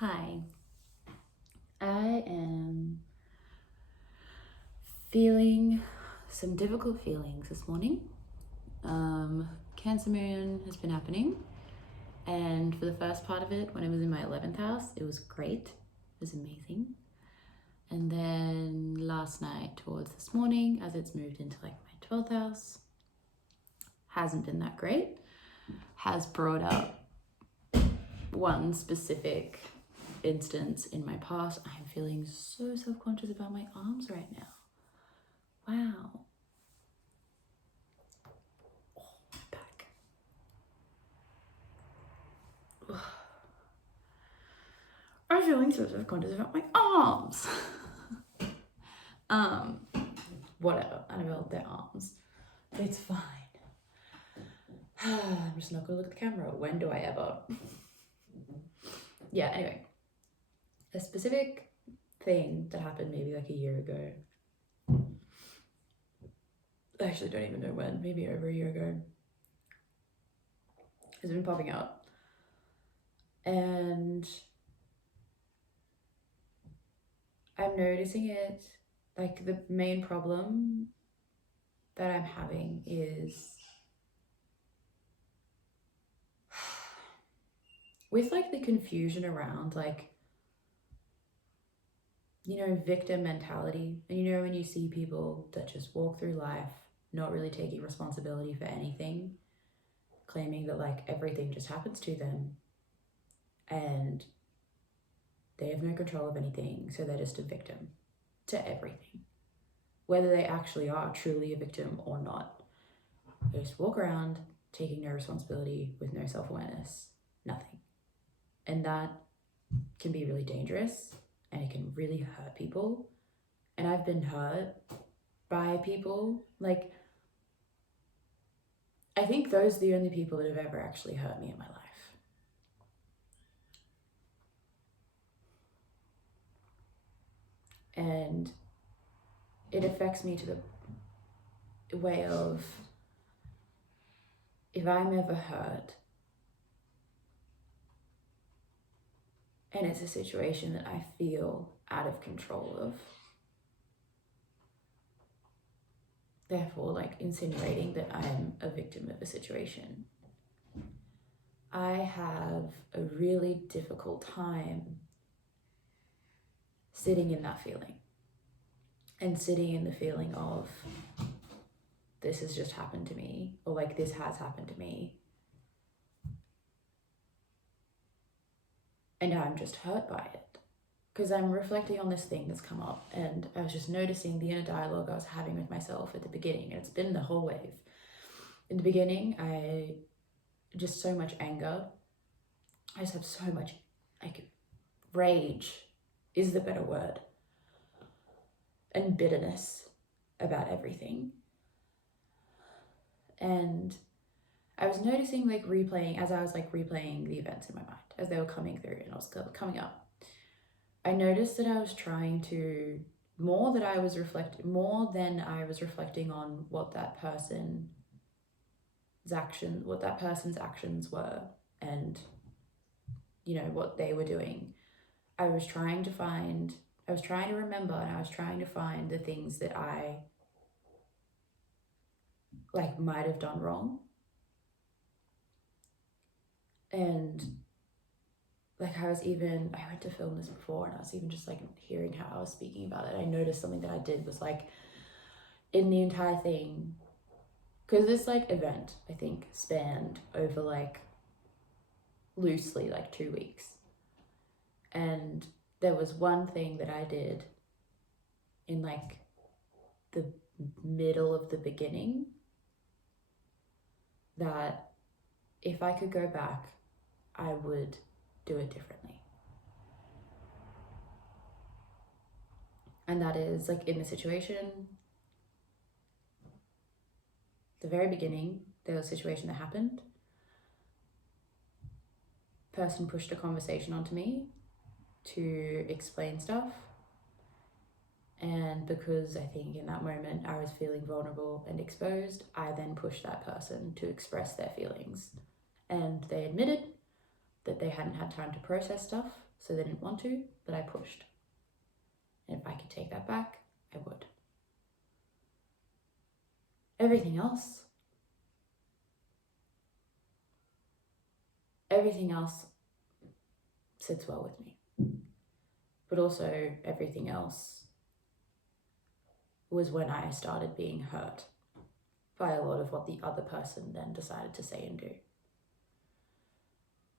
Hi, I am feeling some difficult feelings this morning. Cancer moon has been happening, and for the first part of it, when I was in my 11th house, it was great, it was amazing. And then last night towards this morning, as it's moved into like my 12th house, hasn't been that great, has brought up one specific instance in my past. I'm feeling so self-conscious about my arms right now. Wow. Oh, my back. Ugh. I'm feeling so self-conscious about my arms. Whatever. Annabelle, they're arms. It's fine. I'm just not gonna look at the camera. When do I ever? Yeah, anyway. A specific thing that happened maybe like a year ago. I actually don't even know when, maybe over a year ago. Has been popping up. And I'm noticing it, like the main problem that I'm having is with like the confusion around like, victim mentality. And when you see people that just walk through life not really taking responsibility for anything, claiming that like everything just happens to them and they have no control of anything, so they're just a victim to everything, whether they actually are truly a victim or not. They just walk around taking no responsibility with no self-awareness, nothing. And that can be really dangerous and it can really hurt people. And I've been hurt by people. Like, I think those are the only people that have ever actually hurt me in my life. And it affects me to the way of, if I'm ever hurt and it's a situation that I feel out of control of, therefore like insinuating that I'm a victim of a situation, I have a really difficult time sitting in that feeling and sitting in the feeling of this has just happened to me, or like this has happened to me and I'm just hurt by it. Because I'm reflecting on this thing that's come up and I was just noticing the inner dialogue I was having with myself at the beginning, and it's been the whole wave. In the beginning, I just so much anger. I just have so much like rage is the better word, and bitterness about everything. And I was noticing like as I was replaying the events in my mind as they were coming through and I was coming up, I noticed that I was trying to, more than I was reflecting on what that person's actions were and what they were doing. I was trying to remember, and I was trying to find the things that I like might have done wrong. And like I went to film this before and I was even just like hearing how I was speaking about it. I noticed something that I did was like in the entire thing, because this like event I think spanned over like loosely like 2 weeks, and there was one thing that I did in like the middle of the beginning that if I could go back I would do it differently. And that is like in the situation, the very beginning, there was a situation that happened. Person pushed a conversation onto me to explain stuff. And because I think in that moment I was feeling vulnerable and exposed, I then pushed that person to express their feelings. And they admitted that they hadn't had time to process stuff, so they didn't want to, but I pushed. And if I could take that back, I would. Everything else sits well with me. But also everything else was when I started being hurt by a lot of what the other person then decided to say and do.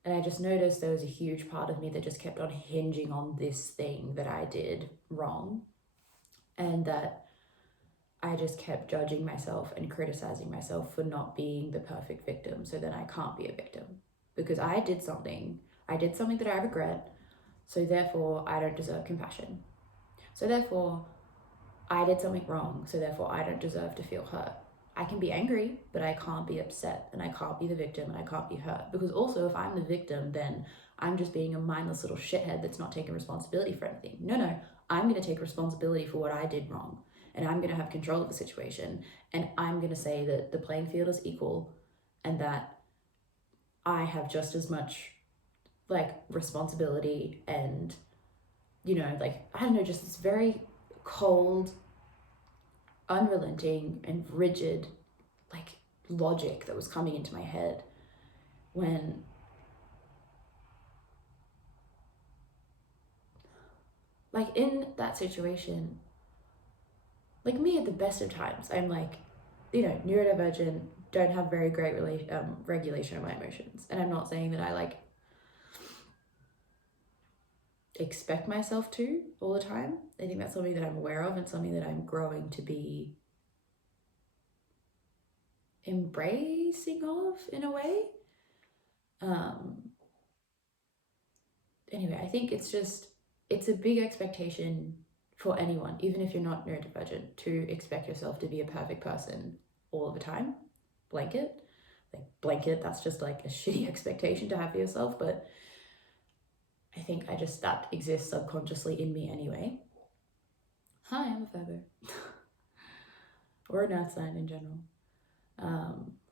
And I just noticed there was a huge part of me that just kept on hinging on this thing that I did wrong, and that I just kept judging myself and criticizing myself for not being the perfect victim, so then I can't be a victim. Because I did something that I regret, so therefore I don't deserve compassion. So therefore I did something wrong, so therefore I don't deserve to feel hurt. I can be angry, but I can't be upset, and I can't be the victim, and I can't be hurt. Because also, if I'm the victim, then I'm just being a mindless little shithead that's not taking responsibility for anything. No, I'm going to take responsibility for what I did wrong, and I'm going to have control of the situation, and I'm going to say that the playing field is equal, and that I have just as much like responsibility and, you know, like, I don't know, just this very cold, unrelenting and rigid like logic that was coming into my head when like in that situation, like me at the best of times, I'm like, you know, neurodivergent, don't have very great regulation of my emotions. And I'm not saying that I like expect myself to all the time. I think that's something that I'm aware of and something that I'm growing to be embracing of in a way. Anyway, I think it's a big expectation for anyone, even if you're not neurodivergent, to expect yourself to be a perfect person all the time. Blanket, that's just like a shitty expectation to have for yourself, but I think that exists subconsciously in me anyway. Hi, I'm a Virgo. Or an earth sign in general.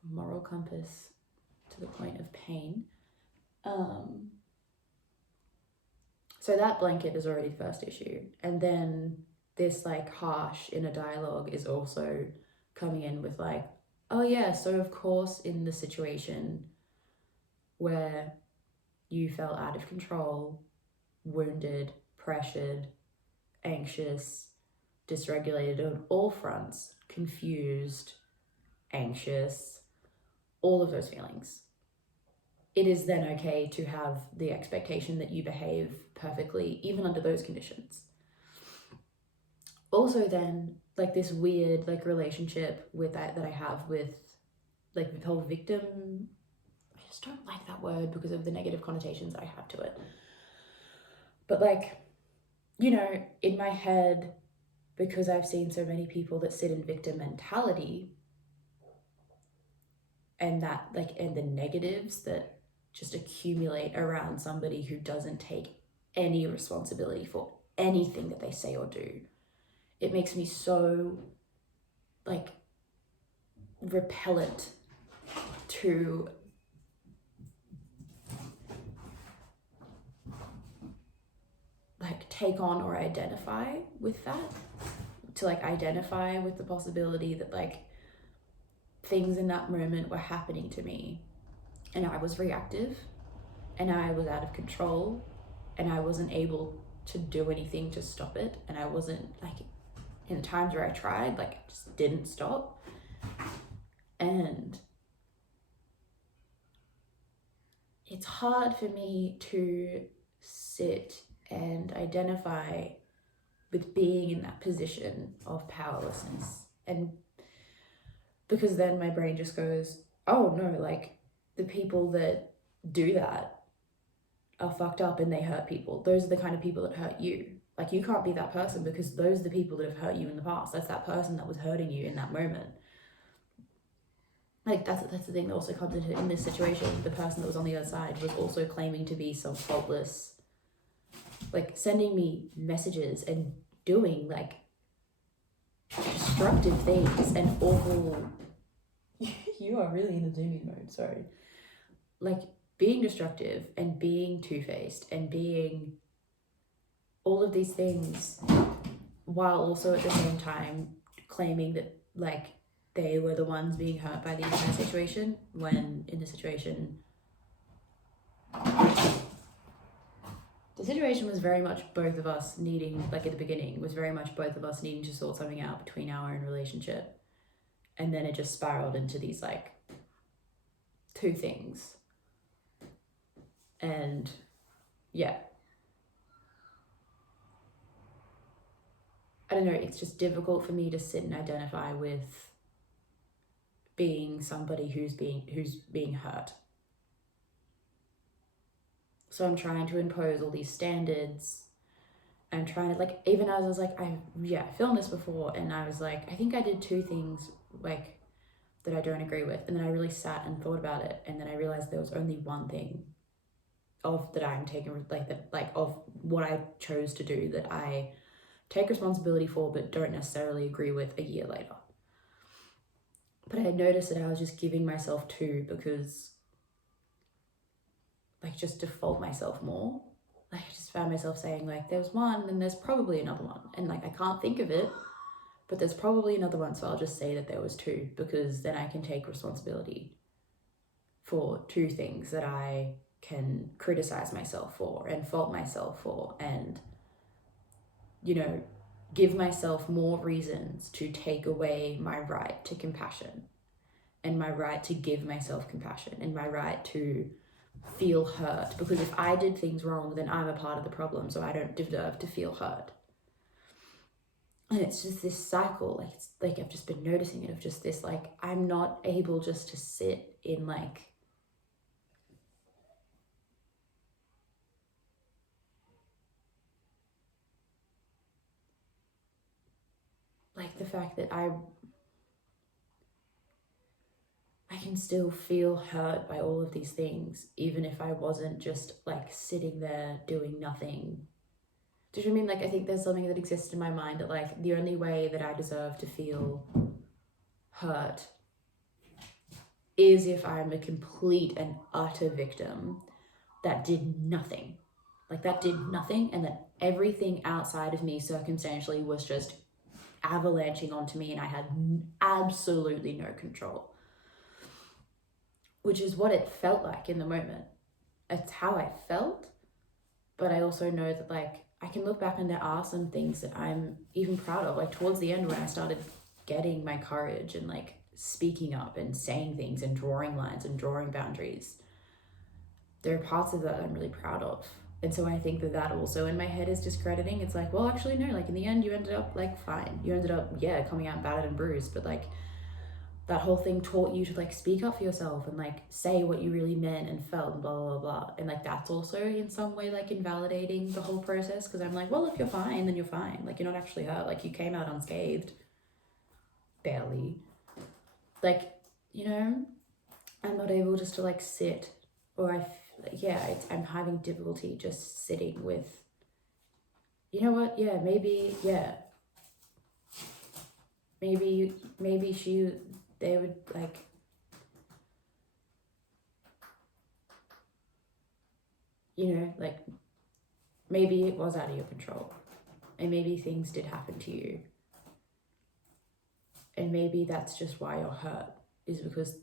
Moral compass to the point of pain. So that blanket is already the first issue. And then this like harsh inner dialogue is also coming in with like, oh yeah, so of course in the situation where you felt out of control, wounded, pressured, anxious, dysregulated on all fronts, confused, anxious, all of those feelings, it is then okay to have the expectation that you behave perfectly even under those conditions. Also then, like this weird like relationship with that I have with like the whole victim, I just don't like that word because of the negative connotations I have to it. But like, you know, in my head, because I've seen so many people that sit in victim mentality, and that like, and the negatives that just accumulate around somebody who doesn't take any responsibility for anything that they say or do, it makes me so like repellent to like take on or identify with that, to like identify with the possibility that like things in that moment were happening to me and I was reactive and I was out of control and I wasn't able to do anything to stop it, and I wasn't like, in the times where I tried, like just didn't stop. And it's hard for me to sit and identify with being in that position of powerlessness, and because then my brain just goes, oh no, like the people that do that are fucked up and they hurt people. Those are the kind of people that hurt you. Like you can't be that person because those are the people that have hurt you in the past. That's that person that was hurting you in that moment. Like that's the thing that also comes into in this situation. The person that was on the other side was also claiming to be some faultless, like sending me messages and doing like destructive things and awful. You are really in the dooming mode, sorry. Like being destructive and being two-faced and being all of these things, while also at the same time claiming that like they were the ones being hurt by the entire situation, when in the situation was very much both of us needing, like at the beginning, was very much both of us needing to sort something out between our own relationship. And then it just spiraled into these like two things. And yeah. I don't know, it's just difficult for me to sit and identify with being somebody who's being hurt. So I'm trying to impose all these standards. I'm trying to, like, even as I was like, I filmed this before, and I was like, I think I did two things like that I don't agree with. And then I really sat and thought about it, and then I realized there was only one thing of that I'm taking, like that, like of what I chose to do that I take responsibility for but don't necessarily agree with a year later. But I noticed that I was just giving myself two because like just default myself more. Like I just found myself saying like there's one and there's probably another one, and like I can't think of it, but there's probably another one, so I'll just say that there was two, because then I can take responsibility for two things that I can criticize myself for and fault myself for, and you know, give myself more reasons to take away my right to compassion and my right to give myself compassion and my right to feel hurt, because if I did things wrong, then I'm a part of the problem, so I don't deserve to feel hurt. And it's just this cycle, like it's like I've just been noticing it, of just this like I'm not able just to sit in like the fact that I can still feel hurt by all of these things, even if I wasn't just like sitting there doing nothing. Do you know what I mean? Like I think there's something that exists in my mind that like the only way that I deserve to feel hurt is if I'm a complete and utter victim that did nothing. Like that did nothing, and that everything outside of me circumstantially was just avalanching onto me and I had absolutely no control. Which is what it felt like in the moment. It's how I felt, but I also know that like I can look back and there are some things that I'm even proud of. Like towards the end when I started getting my courage and like speaking up and saying things and drawing lines and drawing boundaries, there are parts of that I'm really proud of. And so I think that that also in my head is discrediting. It's like, well, actually, no, like in the end, you ended up like fine. You ended up, coming out battered and bruised, but like that whole thing taught you to like speak up for yourself and like say what you really meant and felt and blah, blah, blah. And like that's also in some way like invalidating the whole process, because I'm like, well, if you're fine, then you're fine. Like you're not actually hurt. Like you came out unscathed. Barely. Like, you know, I'm not able just to like sit, or I'm having difficulty just sitting with, you know what, maybe they would like, you know, like maybe it was out of your control, and maybe things did happen to you, and maybe that's just why you're hurt, is because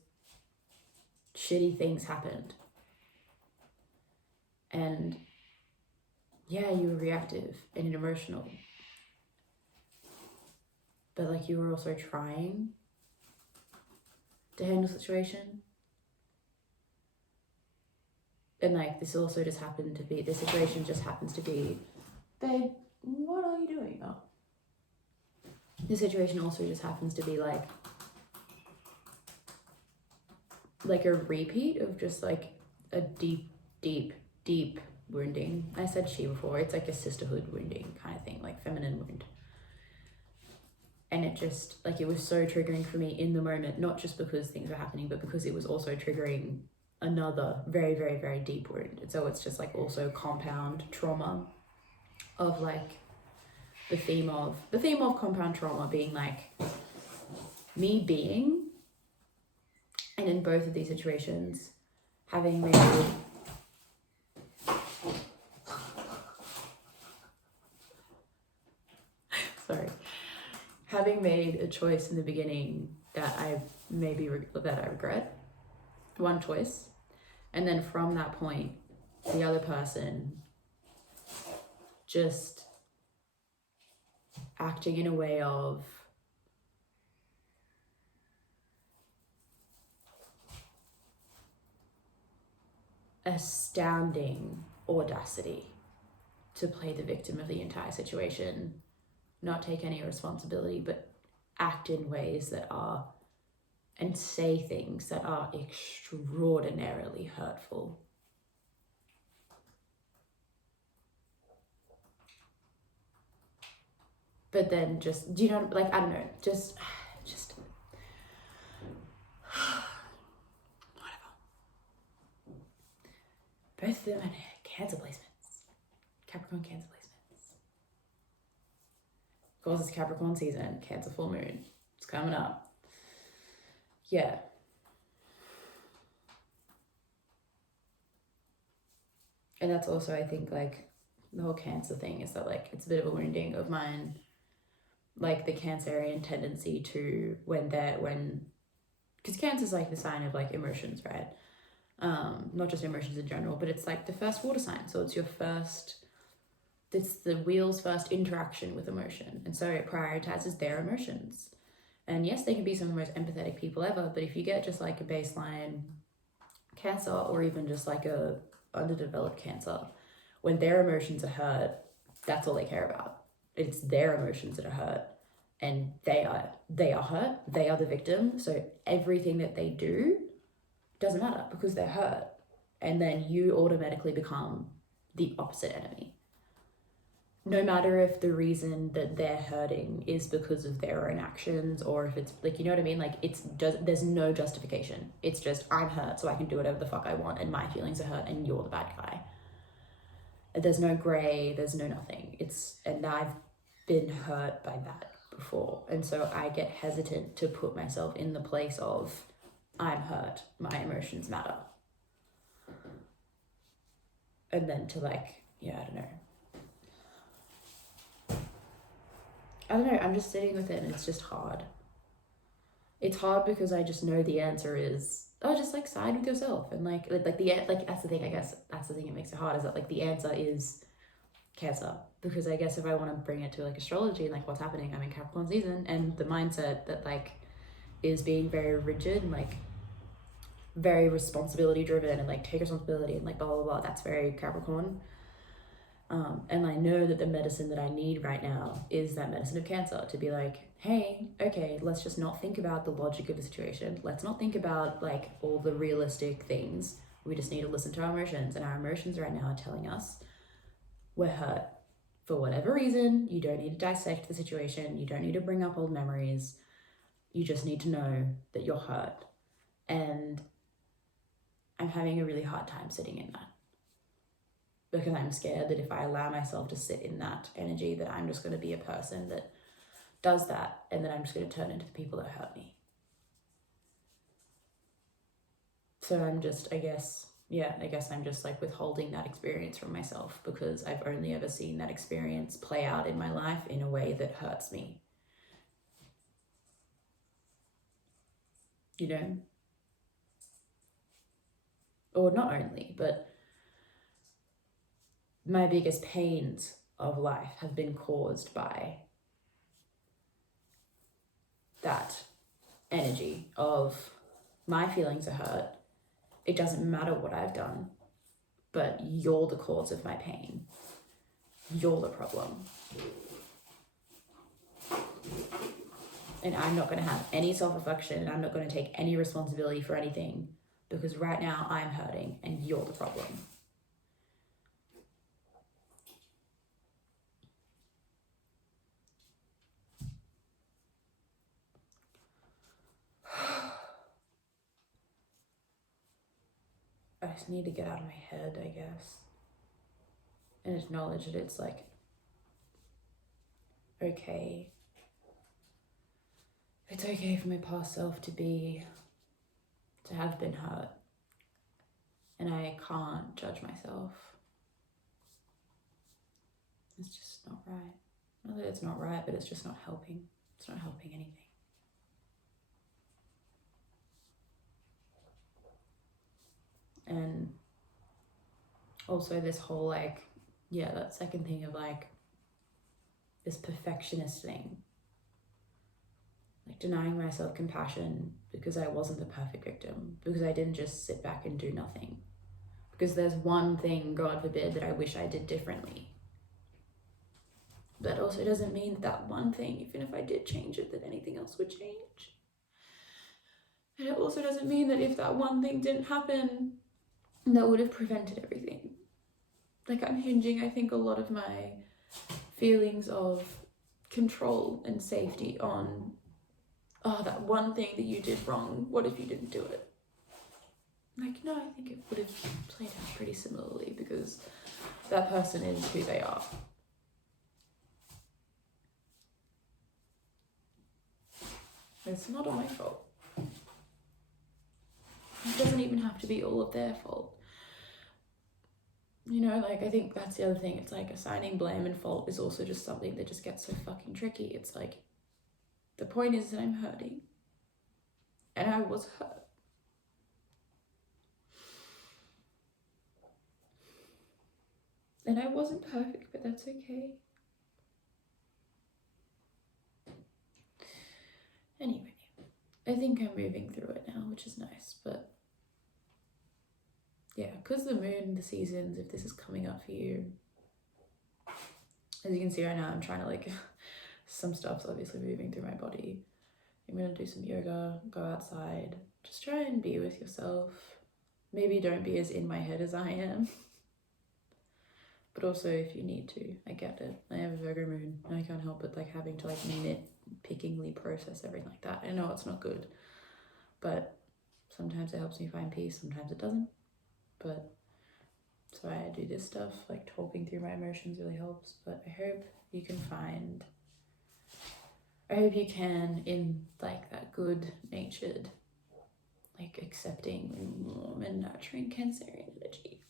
shitty things happened. And you were reactive and emotional, but like you were also trying to handle the situation. And like this also just happened to be, the situation just happens to be, babe, what are you doing? Oh. The situation also just happens to be like a repeat of just like a deep wounding. I said she before, it's like a sisterhood wounding kind of thing, like feminine wound. And it just like, it was so triggering for me in the moment, not just because things were happening, but because it was also triggering another very, very, very deep wound. And so it's just like also compound trauma of like the theme of compound trauma being like me being, and in both of these situations, having made sorry, having made a choice in the beginning that I regret, one choice, and then from that point, the other person just acting in a way of astounding audacity to play the victim of the entire situation, not take any responsibility, but act in ways that are, and say things that are extraordinarily hurtful. But then just, do you know, like, I don't know, just whatever. Both of them and Cancer placements. Capricorn Cancer placements. Of course, it's Capricorn season, Cancer full moon. It's coming up. Yeah. And that's also, I think, like, the whole Cancer thing is that, like, it's a bit of a wounding of mine. Like, the Cancerian tendency to, because Cancer's like the sign of, like, emotions, right? Not just emotions in general, but it's like the first water sign. So it's the wheel's first interaction with emotion. And so it prioritizes their emotions. And yes, they can be some of the most empathetic people ever, but if you get just like a baseline Cancer, or even just like a underdeveloped Cancer, when their emotions are hurt, that's all they care about. It's their emotions that are hurt, and they are hurt. They are the victim. So everything that they do doesn't matter because they're hurt. And then you automatically become the opposite enemy. No matter if the reason that they're hurting is because of their own actions, or if it's like, you know what I mean? Like, there's no justification. It's just, I'm hurt, so I can do whatever the fuck I want, and my feelings are hurt, and you're the bad guy. There's no gray, there's no nothing. And I've been hurt by that before. And so I get hesitant to put myself in the place of, I'm hurt, my emotions matter. And then to, like, yeah, I don't know, I'm just sitting with it, and it's just hard. It's hard because I just know the answer is, just like side with yourself, and like that's the thing, I guess that's the thing that makes it hard, is that like the answer is Cancer. Because I guess if I want to bring it to like astrology and like what's happening, I'm in Capricorn season, and the mindset that like is being very rigid and like very responsibility driven and like take responsibility and like blah blah blah, that's very Capricorn. And I know that the medicine that I need right now is that medicine of Cancer, to be like, hey, okay, let's just not think about the logic of the situation. Let's not think about like all the realistic things. We just need to listen to our emotions, and our emotions right now are telling us we're hurt for whatever reason. You don't need to dissect the situation. You don't need to bring up old memories. You just need to know that you're hurt. And I'm having a really hard time sitting in that, because I'm scared that if I allow myself to sit in that energy, that I'm just going to be a person that does that, and then I'm just going to turn into the people that hurt me. So I'm just, I guess I'm just like withholding that experience from myself, because I've only ever seen that experience play out in my life in a way that hurts me. You know? Or not only, but my biggest pains of life have been caused by that energy of, my feelings are hurt. It doesn't matter what I've done, but you're the cause of my pain. You're the problem. And I'm not going to have any self-reflection, and I'm not going to take any responsibility for anything, because right now I'm hurting and you're the problem. I just need to get out of my head, I guess, and acknowledge that it's like, okay. It's okay for my past self to have been hurt. and I can't judge myself. It's just not right. Not that it's not right, but it's just not helping. It's not helping anything. And also this whole like, yeah, that second thing of like this perfectionist thing, like denying myself compassion because I wasn't the perfect victim, because I didn't just sit back and do nothing, because there's one thing, God forbid, that I wish I did differently. That also doesn't mean that that one thing, even if I did change it, that anything else would change. And it also doesn't mean that if that one thing didn't happen, that would have prevented everything. Like, I'm hinging, I think, a lot of my feelings of control and safety on, oh, that one thing that you did wrong, what if you didn't do it? Like, no, I think it would have played out pretty similarly, because that person is who they are. It's not all my fault. It doesn't even have to be all of their fault. You know, like, I think that's the other thing. It's like assigning blame and fault is also just something that just gets so fucking tricky. It's like, the point is that I'm hurting. And I was hurt. And I wasn't perfect, but that's okay. Anyway, I think I'm moving through it now, which is nice, but yeah, because the moon, the seasons, if this is coming up for you, as you can see right now, I'm trying to like, some stuff's obviously moving through my body. I'm gonna do some yoga, go outside, just try and be with yourself. Maybe don't be as in my head as I am. But also if you need to, I get it. I have a Virgo moon and I can't help but like having to like nitpickingly process everything like that. I know it's not good, but sometimes it helps me find peace, sometimes it doesn't. But so I do this stuff, like talking through my emotions really helps. But I hope you can in like that good natured, like accepting and warm and nurturing Cancerian energy.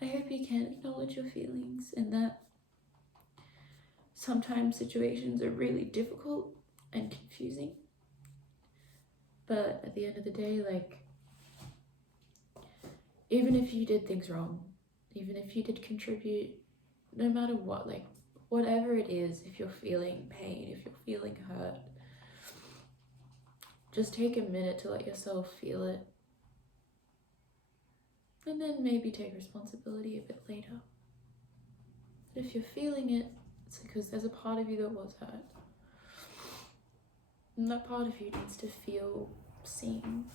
I hope you can acknowledge your feelings, and that sometimes situations are really difficult and confusing, but at the end of the day, like, even if you did things wrong, even if you did contribute, no matter what, like whatever it is, if you're feeling pain, if you're feeling hurt, just take a minute to let yourself feel it, and then maybe take responsibility a bit later. But if you're feeling it, it's because there's a part of you that was hurt, and that part of you needs to feel seen.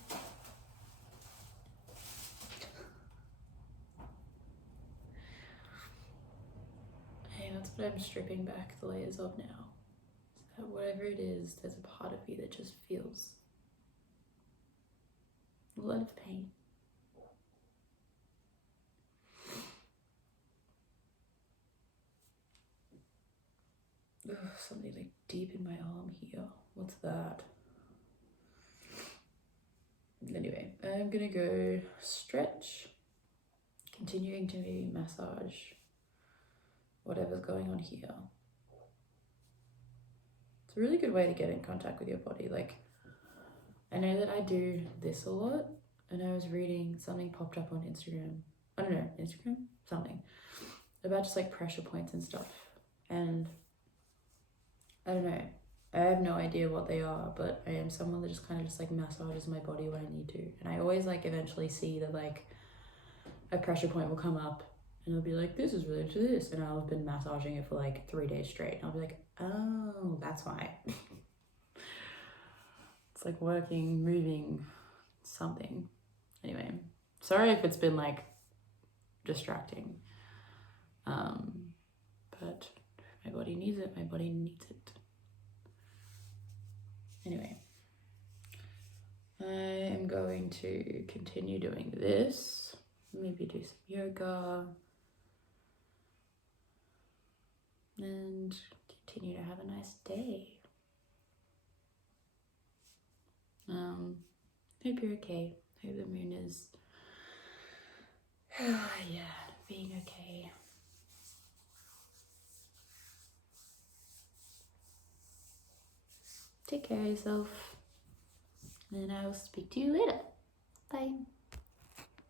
Hey, that's what I'm stripping back the layers of now. Is that whatever it is, there's a part of you that just feels a lot of pain. Ugh, something like deep in my arm here. What's that? Anyway, I'm gonna go stretch, continuing to maybe massage whatever's going on here. It's a really good way to get in contact with your body. Like, I know that I do this a lot, and I was reading, something popped up on Instagram. I don't know, Instagram? Something. About just like pressure points and stuff. And I don't know, I have no idea what they are, but I am someone that just kind of just like massages my body when I need to. And I always like eventually see that like a pressure point will come up and it'll be like, this is related to this. And I'll have been massaging it for like 3 days straight. And I'll be like, oh, that's why. It's like working, moving, something. Anyway, sorry if it's been like distracting. But my body needs it, my body needs it. Anyway, I am going to continue doing this, maybe do some yoga, and continue to have a nice day. Hope you're okay. Hope the moon is, yeah, being okay. Take care of yourself, and I will speak to you later. Bye.